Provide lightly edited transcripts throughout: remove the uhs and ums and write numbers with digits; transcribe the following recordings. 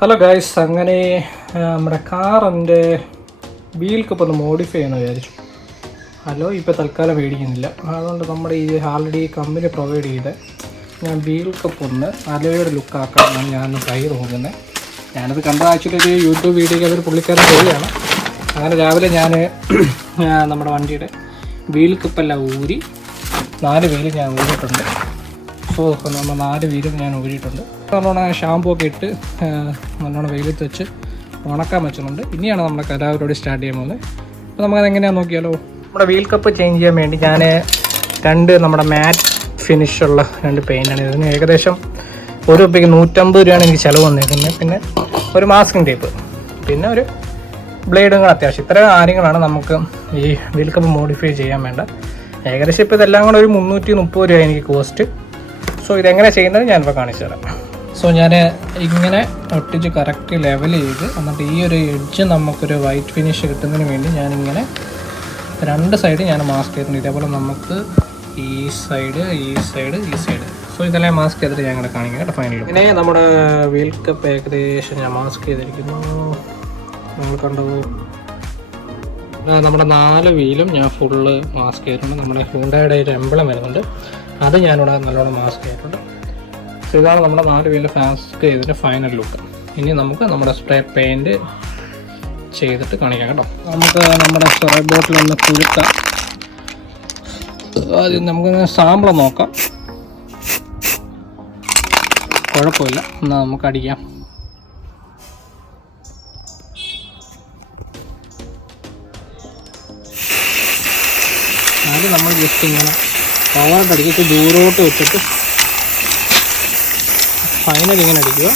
Hello guys, അങ്ങനെ നമ്മുടെ കാറിൻ്റെ വീൽ കപ്പ് ഒന്ന് മോഡിഫൈ ചെയ്യാമെന്ന് വിചാരിച്ചു. ഇപ്പോൾ തൽക്കാലം മേടിക്കുന്നില്ല. അതുകൊണ്ട് നമ്മുടെ ഈ ആൾറെഡി കമ്പനി പ്രൊവൈഡ് ചെയ്ത് ഞാൻ വീൽ കപ്പ് ഒന്ന് അലോയുടെ ലുക്കാക്കാനാണ് ഞാനൊന്ന് ട്രൈ നോക്കുന്നത്. ഞാനത് കണ്ട ആക്ച്വലി ഒരു യൂട്യൂബ് വീഡിയോയ്ക്ക് അതൊരു പുള്ളിക്കാരൻ ചെയ്യുകയാണ്. അങ്ങനെ രാവിലെ ഞാൻ നമ്മുടെ വണ്ടിയുടെ വീൽ കപ്പെല്ലാം ഊരി 4 വീല് ഞാൻ ഊരിയിട്ടുണ്ട്. നമ്മൾ 4 വീലും ഞാൻ ഊരിയിട്ടുണ്ട്. നല്ലോണം ഷാമ്പൂ ഒക്കെ ഇട്ട് നല്ലോണം വെയിലത്ത് വെച്ച് ഉണക്കാൻ വെച്ചിട്ടുണ്ട്. ഇനിയാണ് നമ്മുടെ കലാപരിപാടി സ്റ്റാർട്ട് ചെയ്യാൻ പോകുന്നത്. അപ്പോൾ നമുക്കതെങ്ങനെയാണെന്ന് നോക്കിയാലോ. നമ്മുടെ വീൽ കപ്പ് ചേഞ്ച് ചെയ്യാൻ വേണ്ടി ഞാൻ 2 നമ്മുടെ മാറ്റ് ഫിനിഷുള്ള 2 പെയിൻ്റാണ്. ഇതിന് ഏകദേശം ഒരു രൂപയ്ക്ക് 150 രൂപയാണ് എനിക്ക് ചിലവ് വന്നിരിക്കുന്നത്. പിന്നെ ഒരു മാസ്കിംഗ് ടേപ്പ്, പിന്നെ ഒരു ബ്ലേഡും കൂടെ അത്യാവശ്യം. ഇത്രയും കാര്യങ്ങളാണ് നമുക്ക് ഈ വീൽ കപ്പ് മോഡിഫൈ ചെയ്യാൻ വേണ്ട. ഏകദേശം ഇപ്പോൾ ഇതെല്ലാം കൂടെ ഒരു 330 രൂപ എനിക്ക് കോസ്റ്റ്. സോ ഇതെങ്ങനെ ചെയ്യുന്നത് ഞാനിപ്പോൾ കാണിച്ചു തരാം. സോ ഞാൻ ഇങ്ങനെ ഒട്ടിച്ച് കറക്റ്റ് ലെവൽ ചെയ്ത് എന്നിട്ട് ഈ ഒരു എഡ്ജ് നമുക്കൊരു വൈറ്റ് ഫിനിഷ് കിട്ടുന്നതിന് വേണ്ടി ഞാനിങ്ങനെ 2 സൈഡ് ഞാൻ മാസ്ക് ചെയ്തിട്ടുണ്ട്. ഇതേപോലെ നമുക്ക് ഈ സൈഡ്. സോ ഇതെല്ലാം മാസ്ക് ചെയ്തിട്ട് ഞാൻ ഇങ്ങനെ കാണിക്കാം കേട്ടോ. ഫൈനലി ഇങ്ങനെ നമ്മുടെ വീൽ കപ്പ് ഏകദേശം ഞാൻ മാസ്ക് ചെയ്തിരിക്കുന്നു. നമ്മൾ കണ്ടത് നമ്മുടെ 4 വീലും ഞാൻ ഫുള്ള് മാസ്ക് ചെയ്തിട്ടുണ്ട്. നമ്മുടെ ഹ്യുണ്ടായുടെ ഒരു എംബ്ലം വരുന്നുണ്ട്, അത് ഞാനിവിടെ നല്ലോണം മാസ്ക് ചെയ്തിട്ടുണ്ട്. സോ ഇതാണ് നമ്മുടെ 4 വീല് മാസ്ക് ചെയ്തിട്ട് ഫൈനൽ ലുക്ക്. ഇനി നമുക്ക് നമ്മുടെ സ്പ്രേ പെയിൻറ്റ് ചെയ്തിട്ട് കാണിക്കാം കേട്ടോ. നമുക്ക് നമ്മുടെ സ്പ്രേ ബോട്ടിലൊന്ന് കുലുക്കാം. ആദ്യം നമുക്ക് സാമ്പിൾ നോക്കാം. കുഴപ്പമില്ല, എന്നാൽ നമുക്ക് അടിക്കാം. ആദ്യം നമ്മൾ ജസ്റ്റ് ഇങ്ങനെ പവറിട്ട് അടിച്ചിട്ട് ദൂരോട്ട് വെച്ചിട്ട് ഫൈനൽ ഇങ്ങനെ അടിക്കുക.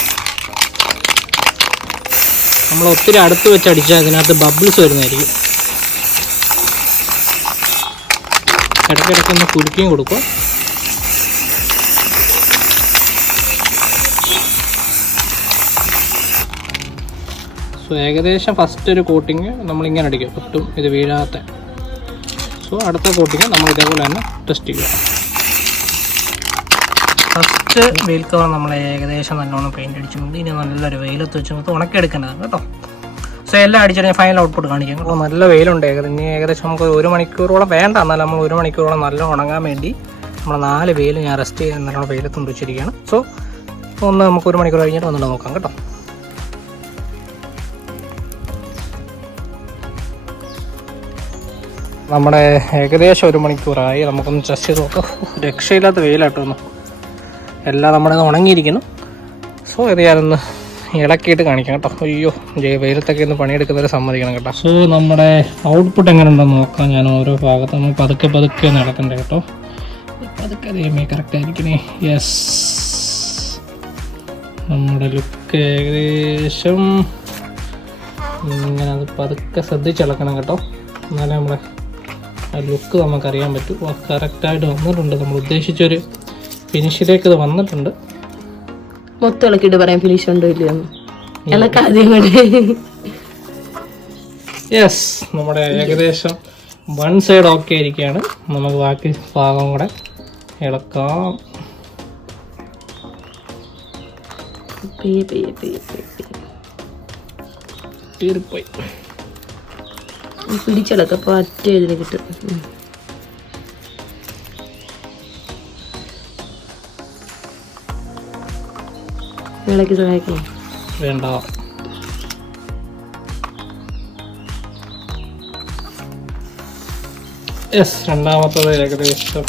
നമ്മൾ ഒത്തിരി അടുത്ത് വെച്ച് അടിച്ചാൽ അതിനകത്ത് ബബിൾസ് വരുന്നതായിരിക്കും. ഇടയ്ക്കിടയ്ക്ക് ഒന്ന് കുലുക്കിയും കൊടുക്കുക. സോ ഏകദേശം ഫസ്റ്റ് ഒരു കോട്ടിങ് നമ്മളിങ്ങനെ അടിക്കുക, ഒട്ടും ഇത് വീഴാത്ത. സോ അടുത്ത കോട്ടിങ് നമ്മൾ ഇതേപോലെ തന്നെ ടെസ്റ്റ് ചെയ്യുക. ഫസ്റ്റ് വെയിൽ കവർ നമ്മൾ ഏകദേശം നല്ലോണം പെയിൻറ്റ് അടിച്ചിട്ടുണ്ട്. ഇനി നല്ലൊരു വെയിലത്ത് വെച്ച് ഉണക്കിയെടുക്കേണ്ടതാണ് കേട്ടോ. സോ എല്ലാം അടിച്ചിട്ട് ഫൈനൽ ഔട്ട്പുട്ട് കാണിക്കാം കേട്ടോ. നല്ല വെയിലുണ്ട്. ഇനി ഏകദേശം നമുക്ക് 1 മണിക്കൂറോളം വേണ്ട, എന്നാലും നമ്മൾ 1 മണിക്കൂറോളം നല്ല ഉണങ്ങാൻ വേണ്ടി നമ്മൾ 4 വെയിൽ ഞാൻ റെസ്റ്റ് ചെയ്ത് നല്ലോണം വെയിലത്തുകൊണ്ട് വെച്ചിരിക്കുകയാണ്. സോ ഒന്ന് നമുക്ക് 1 മണിക്കൂർ കഴിഞ്ഞിട്ട് വന്നിട്ട് നോക്കാം കേട്ടോ. നമ്മുടെ ഏകദേശം 1 മണിക്കൂറായി. നമുക്കൊന്ന് ടെസ്റ്റ് ചെയ്ത് നോക്കാം. രക്ഷയില്ലാത്ത വെയിലായിട്ടൊന്നും എല്ലാം നമ്മുടെ ഉണങ്ങിയിരിക്കുന്നു. സോ ഇത് ഞാനൊന്ന് ഇളക്കിയിട്ട് കാണിക്കാം കേട്ടോ. അയ്യോ, വെയിലത്തൊക്കെ ഒന്ന് പണിയെടുക്കുന്നവരെ സമ്മതിക്കണം കേട്ടോ. സോ നമ്മുടെ ഔട്ട്പുട്ട് എങ്ങനെ ഉണ്ടെന്ന് നോക്കാം. ഞാൻ ഓരോ ഭാഗത്ത് നമ്മൾ പതുക്കെ ഒന്ന് ഇളക്കണ്ടേ കേട്ടോ. പതുക്കെ ദൈവമേ കറക്റ്റ് ആയിരിക്കണേ. യെസ്, നമ്മുടെ ലുക്ക് ഏകദേശം ഇങ്ങനെ അത് പതുക്കെ ശ്രദ്ധിച്ചിളക്കണം കേട്ടോ. എന്നാലേ നമ്മുടെ ആ ലുക്ക് നമുക്കറിയാൻ പറ്റും. കറക്റ്റായിട്ട് വന്നിട്ടുണ്ട്. നമ്മൾ ഉദ്ദേശിച്ചൊരു ഫിനിഷിലേക്ക് ഇത് വന്നിട്ടുണ്ട്. മൊത്തം ഇളക്കിയിട്ട് പറയാം ഫിനിഷ് ഉണ്ടോ ഇല്ലയോ ഇളക്കാദ്യം. യെസ്, നമ്മുടെ ഏകദേശം 1 സൈഡ് ഓക്കെ ആയിരിക്കുകയാണ്. നമുക്ക് ബാക്കി ഭാഗം കൂടെ ഇളക്കാം. തീർപ്പോയി പിടിച്ചിളക്കപ്പോൾ ഒറ്റ ഇതിന് കിട്ടും. ഇളക്കി സഹായിക്കണം വേണ്ട. യെസ്, രണ്ടാമത്തത് ഏകദേശം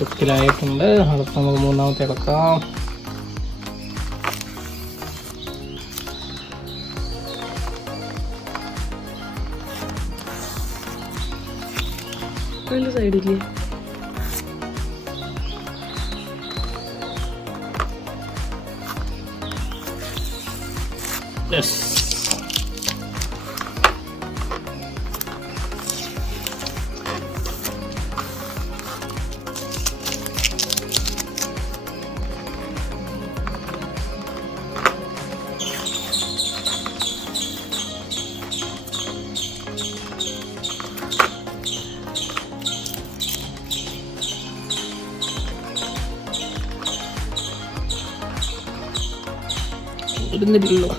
ലുക്കിലായിട്ടുണ്ട്. അടുത്ത നമുക്ക് 3ാമത്തെ ഇളക്കാം. സൈഡില്ലേ യെസ്, ഇടുന്നില്ലല്ലോ.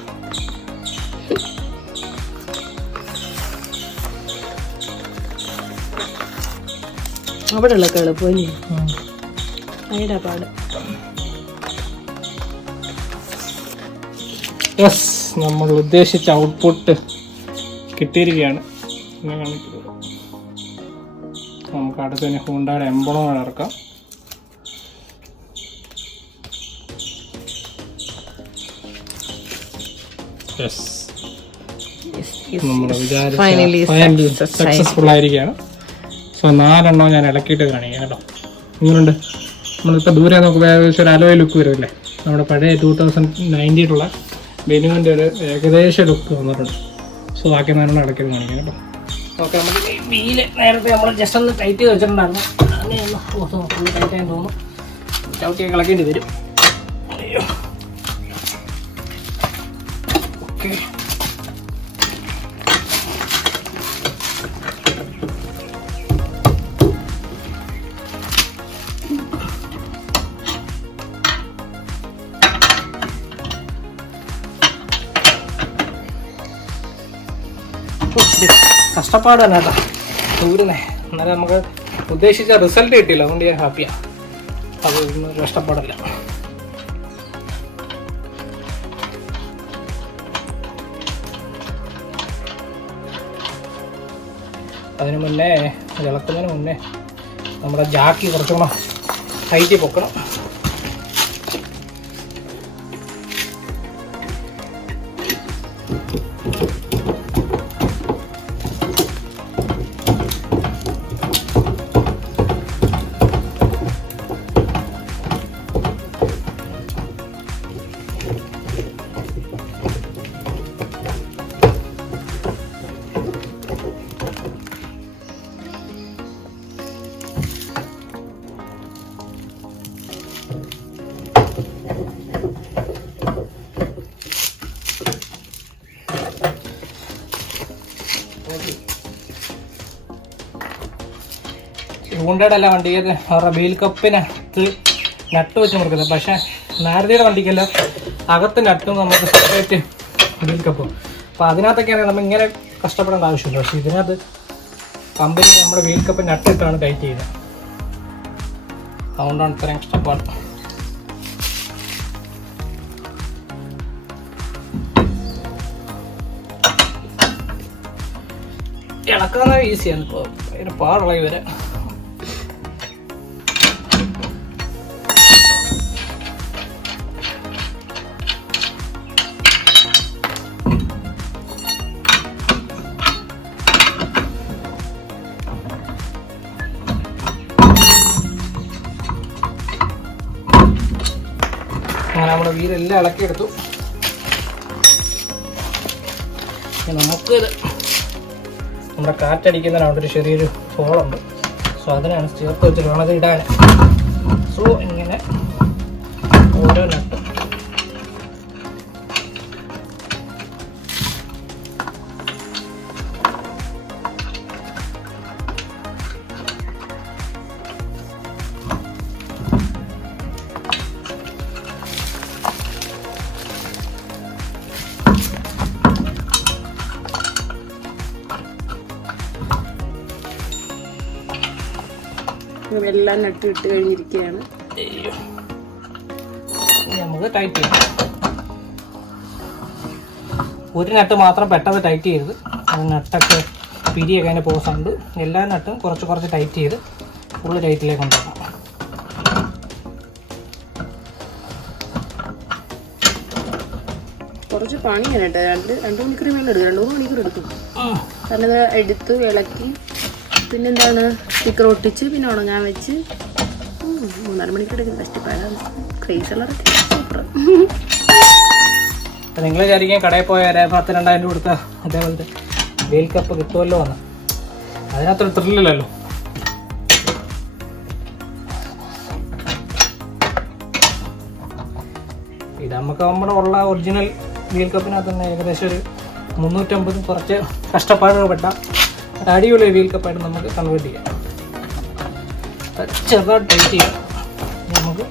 അവിടെ ഉള്ള എളുപ്പമല്ലേ അതിടാ പാട്. യെസ്, നമ്മൾ ഉദ്ദേശിച്ച ഔട്ട്പുട്ട് കിട്ടിയിരിക്കുകയാണ്. നമുക്ക് അടുത്ത് തന്നെ ഹോണ്ടയുടെ എംബ്ലം കൂടെ ഇറക്കാം. യെസ്, നമ്മൾ വിചാരിച്ച സക്സസ്ഫുൾ ആയിരിക്കുകയാണ്. സോ 4 ഞാൻ ഇളക്കിയിട്ട് കാണിക്കാം കേട്ടോ. ഇങ്ങനെയുണ്ട്. നമ്മളിപ്പോൾ ദൂരെ നോക്കുമ്പോൾ ഏകദേശം ഒരു അലോയ് ലുക്ക് വരുമല്ലേ. നമ്മുടെ പഴയ 2019 ബെനുവിൻ്റെ ഒരു ഏകദേശ ലുക്ക് വന്നിട്ടുണ്ട്. സോ ബാക്കി 4 ഇളക്കിയിട്ട് കാണിക്കാം കേട്ടോ. ഓക്കെ, നമുക്ക് വീല് നേരത്തെ നമ്മൾ ജസ്റ്റ് ഒന്ന് ടൈറ്റ് ചെയ്ത് വെച്ചിട്ടുണ്ടായിരുന്നു. അങ്ങനെ ഒന്ന് ഫുൾ ടൈറ്റ് ആയി തോന്നുന്നു. ചവിട്ടിയൊക്കെ ഇളക്കേണ്ടി വരും. അയ്യോ, ഓക്കെ. കഷ്ടപ്പാട് തന്നെ കേട്ടോ ദൂരനെ. എന്നാലും നമുക്ക് ഉദ്ദേശിച്ച റിസൾട്ട് കിട്ടിയില്ല, അതുകൊണ്ട് ഞാൻ ഹാപ്പിയാണ്. അത് ഒന്നും കഷ്ടപ്പാടല്ല. അതിന് മുന്നേ, ഇളക്കുന്നതിന് മുന്നേ നമ്മുടെ ജാക്കി കുറച്ചുകൂടെ ടൈറ്റ് പൊക്കണം. ഹൂണ്ടയുടെ അല്ല വണ്ടിക്ക് അവരുടെ വീൽ കപ്പിനകത്ത് നട്ട് വെച്ച് മുറിക്കുന്നത്. പക്ഷേ നാരദിയുടെ വണ്ടിക്കല്ല, അകത്ത് നട്ടും നമുക്ക് സെപ്പറേറ്റ് വീൽ കപ്പും. അപ്പോൾ അതിനകത്തൊക്കെയാണെങ്കിൽ നമ്മൾ ഇങ്ങനെ കഷ്ടപ്പെടേണ്ട ആവശ്യമില്ല. പക്ഷേ ഇതിനകത്ത് കമ്പനി നമ്മുടെ വീൽ കപ്പ് നട്ടിട്ടാണ് ടൈറ്റ് ചെയ്യുന്നത്. അതുകൊണ്ടാണ് ഇത്രയും കഷ്ടപ്പാട്. ഇളക്കാൻ ഈസിയാണ്. ഇപ്പോൾ അതിന് പാടുള്ളി വരെ. അങ്ങനെ നമ്മുടെ വീലെല്ലാം ഇളക്കിയെടുത്തു. നമുക്ക് നമ്മുടെ കാറ്റടിക്കുന്നതിനാണ് ഒരു ചെറിയൊരു ഹോളുണ്ട്. സോ അതിനാണ് ചേർത്ത് വെച്ചിട്ട് വേണം അത് ഇടാൻ. സോ ഇങ്ങനെ ഓരോ നട്ടും എല്ലാം നട്ട് ഇട്ട് കഴിഞ്ഞിരിക്കുകയാണ്. നമുക്ക് ടൈറ്റ് ചെയ്യാം. ഒരു നട്ട് മാത്രം പെട്ടെന്ന് ടൈറ്റ് ചെയ്ത് അത് നട്ടൊക്കെ പിരിയൊക്കെ അതിൻ്റെ പോസുണ്ട്. എല്ലാ നട്ടും കുറച്ച് കുറച്ച് ടൈറ്റ് ചെയ്ത് ഫുള്ള് ടൈറ്റിലേക്ക് കൊണ്ടുപോകാം. കുറച്ച് പണിയാണ് കേട്ടോ. 2 മണിക്കൂർ മേലെ എടുക്കും, 2-3 മണിക്കൂർ എടുക്കും. കാരണം ഇത് എടുത്ത് ഇളക്കി പിന്നെന്താണ് സ്റ്റിക്കർ ഒട്ടിച്ച് പിന്നെ ഉണങ്ങാൻ വെച്ച് 3-4 മണിക്കൂർ എടുക്കും. കഷ്ടപ്പാടാണ്. ക്രൈസുള്ളവരൊക്കെ സൂപ്പർ. നിങ്ങൾ വിചാരിക്കാൻ കടയിൽ പോയ 10-2000 കൊടുത്ത അതേപോലത്തെ വീൽ കപ്പ് കിട്ടുമല്ലോ എന്ന്. അതിനകത്തൊരു ത്രില്ലല്ലോ. ഇത് നമുക്ക് നമ്മുടെ ഉള്ള ഒറിജിനൽ വീൽ കപ്പിനകത്ത് തന്നെ ഏകദേശം ഒരു 350 കുറച്ച് കഷ്ടപ്പാടുകൾ പെട്ട അടിപൊളി വീൽ കപ്പായിട്ട് നമുക്ക് കൺവേർട്ട് ചെയ്യാം. ചെറുതായിട്ട് ടൈറ്റ് ചെയ്യാം. നമുക്ക്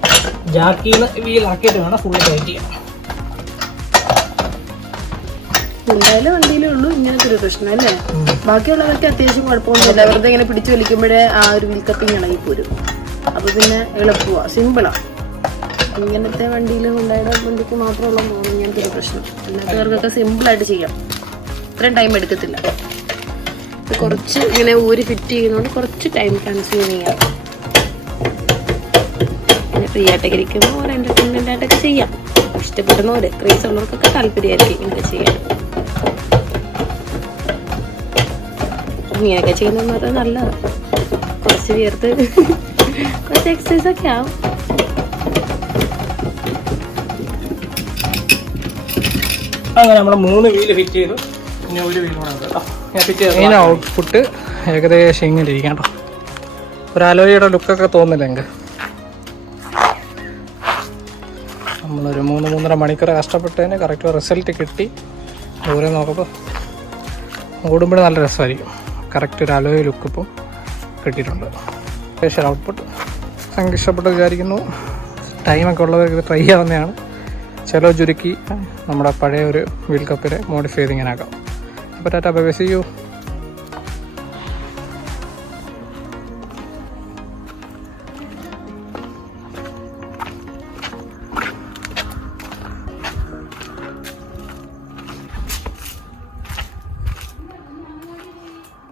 ജാക്കിയിൽ നിന്ന് വീൽ ആക്കിയിട്ട് വേണം ഫുള്ള് ടൈറ്റ് ചെയ്യാം. എന്തായാലും വണ്ടിയിലേ ഉള്ളൂ ഇങ്ങനത്തെ ഒരു പ്രശ്നം അല്ലേ. ബാക്കിയുള്ളതൊക്കെ അത്യാവശ്യം കുഴപ്പമൊന്നുമില്ല. വെറുതെ ഇങ്ങനെ പിടിച്ചു വലിക്കുമ്പോഴേ ആ ഒരു വീൽ കപ്പിങ് ഇളകി പോരും. അപ്പൊ പിന്നെ എളുപ്പമാ, സിമ്പിളാ. ഇങ്ങനത്തെ വണ്ടിയിൽ കൊണ്ടായുടെ വണ്ടിക്ക് മാത്രമുള്ള തോന്നുന്നു ഇങ്ങനത്തെ ഒരു പ്രശ്നം. അല്ലാത്തവർക്കൊക്കെ സിമ്പിളായിട്ട് ചെയ്യാം, ഇത്രയും ടൈം എടുക്കത്തില്ല. കുറച്ച് ഇങ്ങനെ ഊരി ഫിറ്റ് ചെയ്യുന്നതുകൊണ്ട് കുറച്ച് ടൈം കൺസ്യൂം ചെയ്യാം. പിന്നെ ഫ്രീ ആയിട്ടൊക്കെ ഇരിക്കുമ്പോൾ ഒരു എൻ്റർടൈൻമെൻ്റ് ആയിട്ടൊക്കെ ചെയ്യാം. ഇഷ്ടപ്പെടുന്നവർ ക്രേസ് ഉള്ളവർക്കൊക്കെ താല്പര്യമായിരിക്കും ഇങ്ങനെയൊക്കെ ചെയ്യാൻ. ഇങ്ങനെയൊക്കെ ചെയ്യുന്നത് മാത്രം നല്ലതാണ്. കുറച്ച് വിയർത്ത് കുറച്ച് എക്സസൈസ് ഒക്കെ ആവും. അങ്ങനെ നമ്മൾ 3 വീല് ഫിറ്റ് ചെയ്തു. പിന്നെ ഒരു വീൽ കൂടെ ഉണ്ട് കേട്ടോ. ഞാൻ ഫിറ്റ് ചെയ്ത മെയിൻ ഔട്ട്പുട്ട് ഏകദേശം ഇങ്ങനെ ഇരിക്കാം കേട്ടോ. ഒരു അലോയുടെ ലുക്കൊക്കെ തോന്നില്ല എനിക്ക്. നമ്മളൊരു 3-3.5 മണിക്കൂർ കഷ്ടപ്പെട്ടതിന് കറക്റ്റ് റിസൾട്ട് കിട്ടി. ദൂരെ നോക്കുമ്പോൾ ഓടുമ്പോഴും നല്ല രസമായിരിക്കും. കറക്റ്റ് ഒരു അലോയ ലുക്ക് ഇപ്പം കിട്ടിയിട്ടുണ്ട്. സ്പെഷ്യൽ ഔട്ട്പുട്ട് എനിക്ക് ഇഷ്ടപ്പെട്ട് വിചാരിക്കുന്നു. ടൈമൊക്കെ ഉള്ളവർക്ക് ഇത് ട്രൈ ചെയ്യാവുന്നതാണ്. ചിലവ് ചുരുക്കി നമ്മുടെ പഴയ ഒരു വീൽ കപ്പിനെ മോഡിഫൈ ചെയ്ത് ഇങ്ങനെ ആക്കാം. അപ്പോൾ tata bye bye, see U.